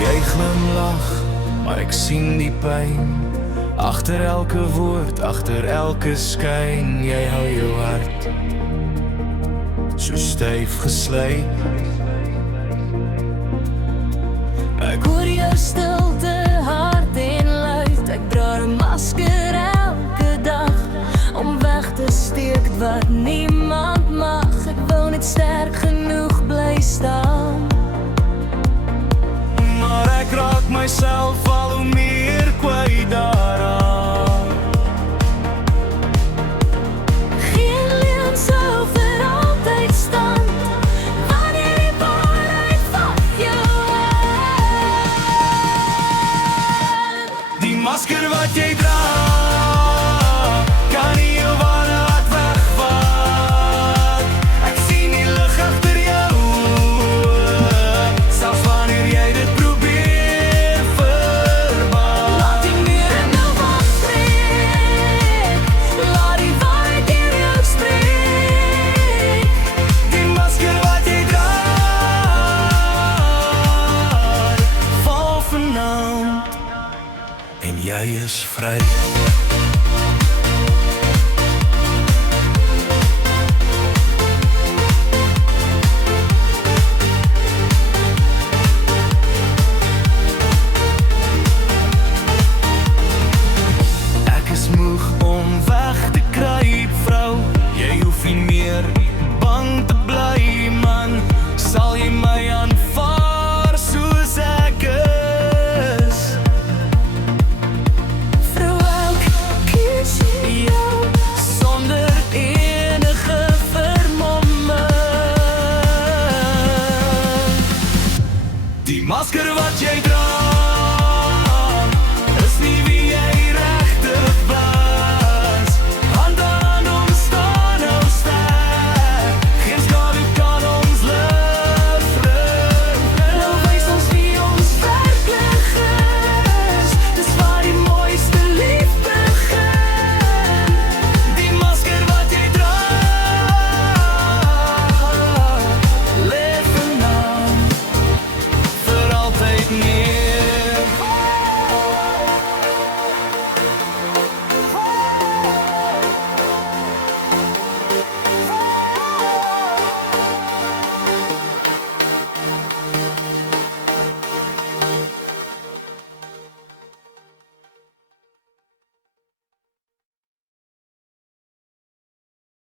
Jy glimlag, maar ek sien die pyn. Agter elke woord, agter elke skyn. Jy hou jou hart so styf gesluit. Ek hoor jou stilte hard en luid. Ek dra 'n masker elke dag om weg te steek wat niemand mag. Ek wou net sterk genoeg bly staan, maar ek raak myself al hoe meer kwyt daaraan. geen leuen sou vir altyd staan wanneer die waarheid van jou aan. Die masker wat jy dra, kan nie jou ware hart wegvat. Ek sien die lig agter jou oë, selfs wanneer jy dit probeer verbaal. Laat die mure nou wegtrek, laat die waarheid deur jou spreek. Die masker wat jy dra, val vanaand en jy is vry. Ek is moeg om weg te kruip, vrou. Jy hoef nie meer bang te bly, man. Sal jy my aanvaar soos ek is? Vrou, ek kies jou Sonder enige vermomming. Die masker wat jy dra, is nie wie jy regtig was. Hand aan hand omstaan nou sterk, geen skadu kan ons lig bring. nou wys ons wie ons werklik is. Dis waar die mooiste lief begin. Die masker wat jy dra, lê vanaand vir altyd neer.